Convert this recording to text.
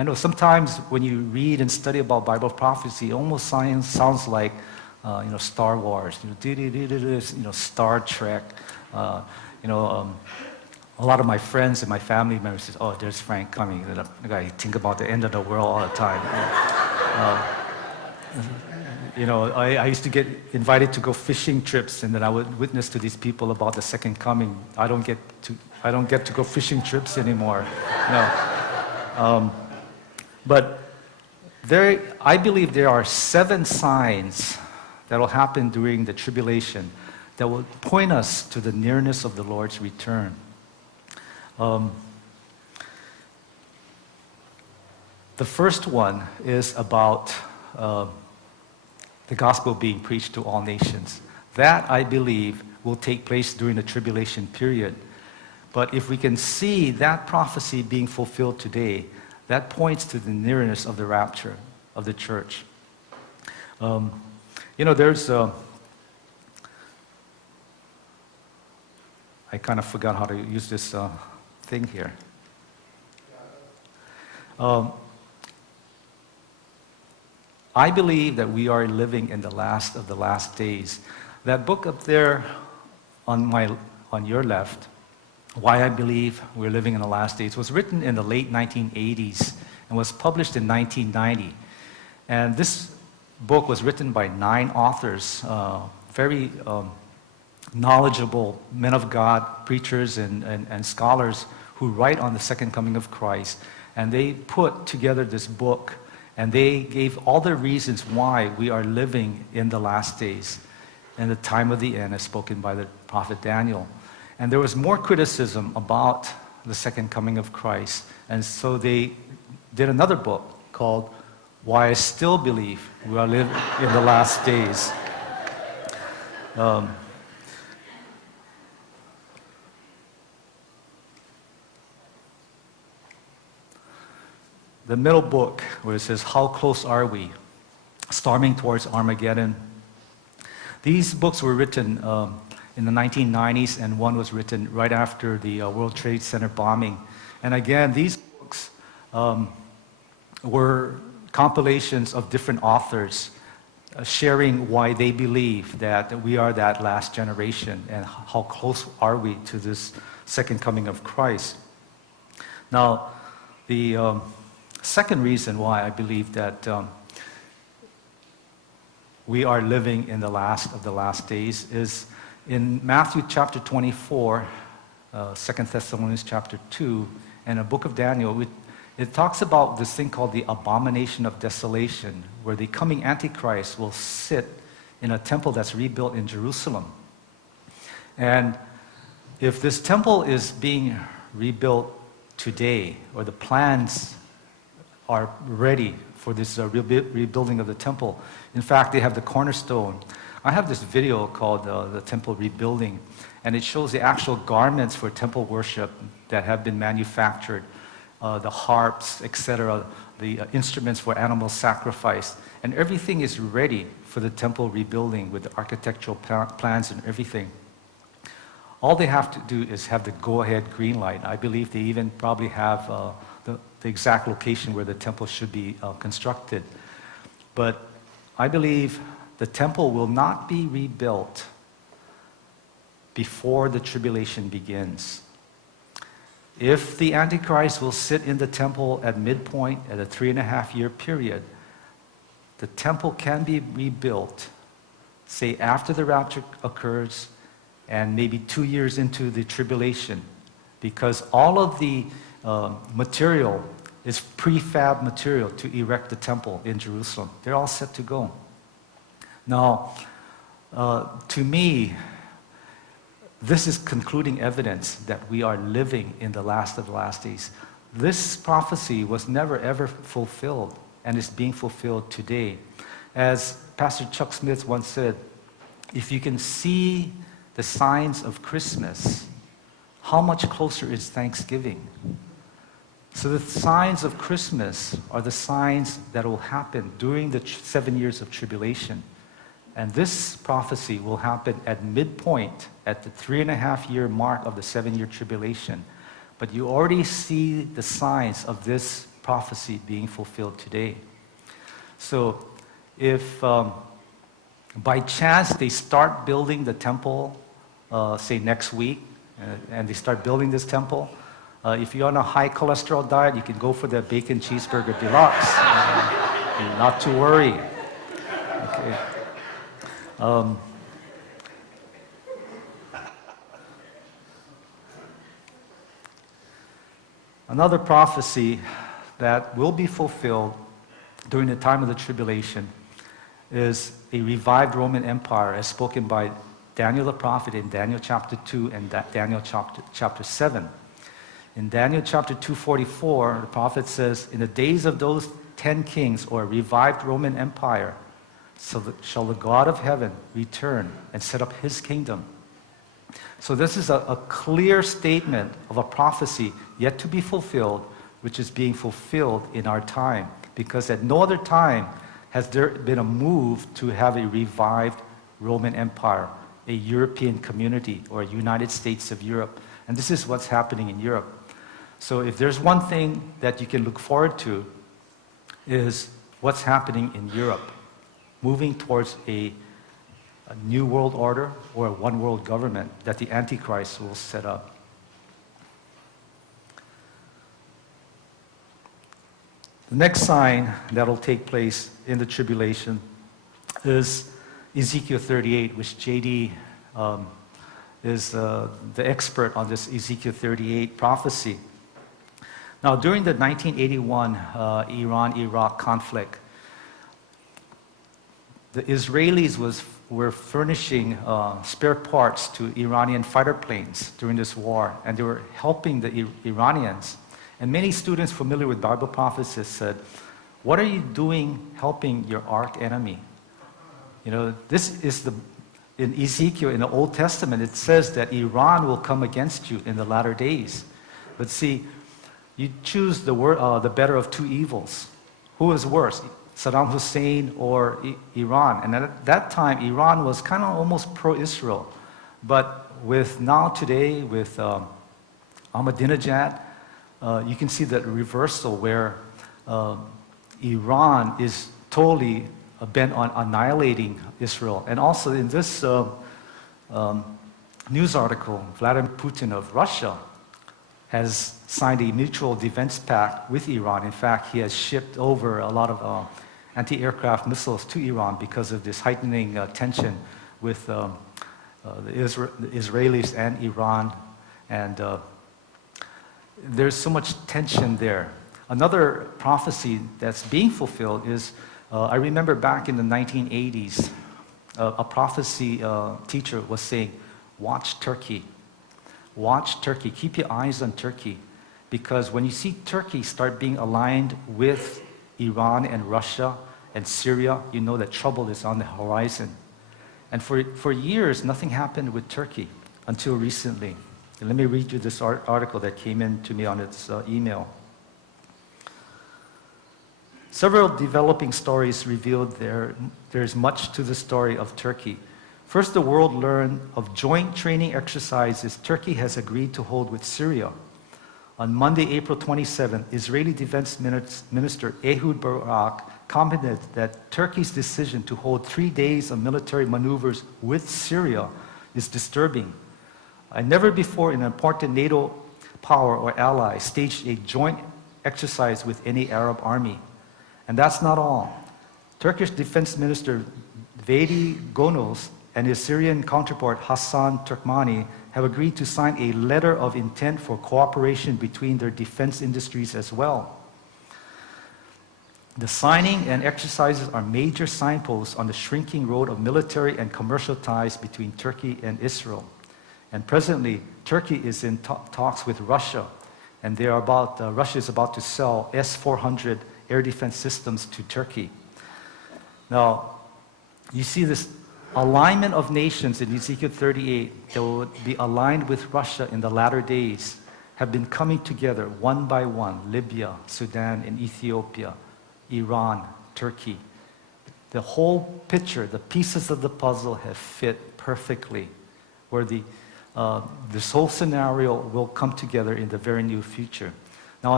I know sometimes when you read and study about Bible prophecy, it almost sounds like, Star Wars, Star Trek. A lot of my friends and my family members say, "Oh, there's Frank coming." I think about the end of the world all the time. I used to get invited to go fishing trips, and then I would witness to these people about the second coming. I don't get to go fishing trips anymore. But I believe there are 7 signs that will happen during the tribulation that will point us to the nearness of the Lord's return. The first one is about the gospel being preached to all nations. That, I believe, will take place during the tribulation period. But if we can see that prophecy being fulfilled today, that points to the nearness of the rapture of the church. There's I kind of forgot how to use this thing here. I believe that we are living in the last of the last days. That book up there on your left, Why I Believe We're Living in the Last Days, was written in the late 1980s and was published in 1990. And this book was written by 9 authors, very knowledgeable men of God, preachers and scholars who write on the second coming of Christ. And they put together this book, and they gave all the reasons why we are living in the last days, in the time of the end, as spoken by the prophet Daniel. And there was more criticism about the second coming of Christ. And so they did another book called Why I Still Believe We Are Living in the Last Days. The middle book, where it says, How Close Are We? Storming Towards Armageddon. These books were written in the 1990s, and one was written right after the World Trade Center bombing. And again, these books were compilations of different authors sharing why they believe that we are that last generation and how close are we to this second coming of Christ. Now, the second reason why I believe that we are living in the last of the last days is in Matthew chapter 24, 2 Thessalonians chapter 2, and a book of Daniel. It talks about this thing called the abomination of desolation, where the coming antichrist will sit in a temple that's rebuilt in Jerusalem. And if this temple is being rebuilt today, or the plans are ready for this rebuilding of the temple. In fact, they have the cornerstone. I have this video called the Temple Rebuilding, and it shows the actual garments for temple worship that have been manufactured, the harps, etc., the instruments for animal sacrifice, and everything is ready for the temple rebuilding with the architectural plans and everything. All they have to do is have the go-ahead green light. I believe they even probably have the exact location where the temple should be constructed. But I believe the temple will not be rebuilt before the tribulation begins. If the Antichrist will sit in the temple at midpoint at a 3.5-year period, the temple can be rebuilt, say after the rapture occurs and maybe 2 years into the tribulation, because all of the material is prefab material to erect the temple in Jerusalem. They're all set to go. Now, to me, this is concluding evidence that we are living in the last of the last days. This prophecy was never ever fulfilled, and is being fulfilled today. As Pastor Chuck Smith once said, if you can see the signs of Christmas, how much closer is Thanksgiving? So the signs of Christmas are the signs that will happen during the 7 years of tribulation. And this prophecy will happen at midpoint, at the 3.5-year mark of the 7-year tribulation. But you already see the signs of this prophecy being fulfilled today. So if by chance they start building the temple, say next week, and they start building this temple, if you're on a high cholesterol diet, you can go for the bacon cheeseburger deluxe. Not to worry. Okay. Another prophecy that will be fulfilled during the time of the tribulation is a revived Roman Empire as spoken by Daniel the prophet in Daniel chapter 2 and Daniel chapter 7. In Daniel chapter 2:44, the prophet says, "In the days of those 10 kings, or a revived Roman Empire, shall the God of heaven return and set up his kingdom." So this is a clear statement of a prophecy yet to be fulfilled, which is being fulfilled in our time. Because at no other time has there been a move to have a revived Roman Empire, a European community, or a United States of Europe. And this is what's happening in Europe. So if there's one thing that you can look forward to, is what's happening in Europe, moving towards a new world order or a one world government that the antichrist will set up. The next sign that will take place in the tribulation is Ezekiel 38, which JD is the expert on this Ezekiel 38 prophecy. Now, during the 1981 Iran-Iraq conflict, the Israelis were furnishing spare parts to Iranian fighter planes during this war, and they were helping the Iranians. And many students familiar with Bible prophecy said, "What are you doing helping your arch enemy?" You know, this is in Ezekiel, in the Old Testament, it says that Iran will come against you in the latter days. But see, you choose the better of two evils. Who is worse, Saddam Hussein or Iran? And at that time, Iran was kind of almost pro-Israel. But today, with Ahmadinejad, you can see that reversal where Iran is totally bent on annihilating Israel. And also in this news article, Vladimir Putin of Russia has signed a mutual defense pact with Iran. In fact, he has shipped over a lot of anti-aircraft missiles to Iran because of this heightening tension with the Israelis and Iran. And there's so much tension there. Another prophecy that's being fulfilled is, I remember back in the 1980s, a prophecy teacher was saying, "Watch Turkey. Watch Turkey. Keep your eyes on Turkey." Because when you see Turkey start being aligned with Iran and Russia and Syria, you know that trouble is on the horizon. And for years, nothing happened with Turkey until recently. And let me read you this article that came in to me on its email. Several developing stories revealed there's much to the story of Turkey. First, the world learned of joint training exercises Turkey has agreed to hold with Syria. On Monday, April 27, Israeli Defense Minister Ehud Barak commented that Turkey's decision to hold 3 days of military maneuvers with Syria is disturbing. Never before an important NATO power or ally staged a joint exercise with any Arab army. And that's not all. Turkish Defense Minister Vedi Gonos and his Syrian counterpart Hassan Turkmani have agreed to sign a letter of intent for cooperation between their defense industries as well. The signing and exercises are major signposts on the shrinking road of military and commercial ties between Turkey and Israel. And presently, Turkey is in talks with Russia, and Russia is about to sell S-400 air defense systems to Turkey. Now, you see this alignment of nations in Ezekiel 38 that will be aligned with Russia in the latter days have been coming together one by one. Libya, Sudan, and Ethiopia, Iran, Turkey. The whole picture, the pieces of the puzzle have fit perfectly, where this whole scenario will come together in the very near future.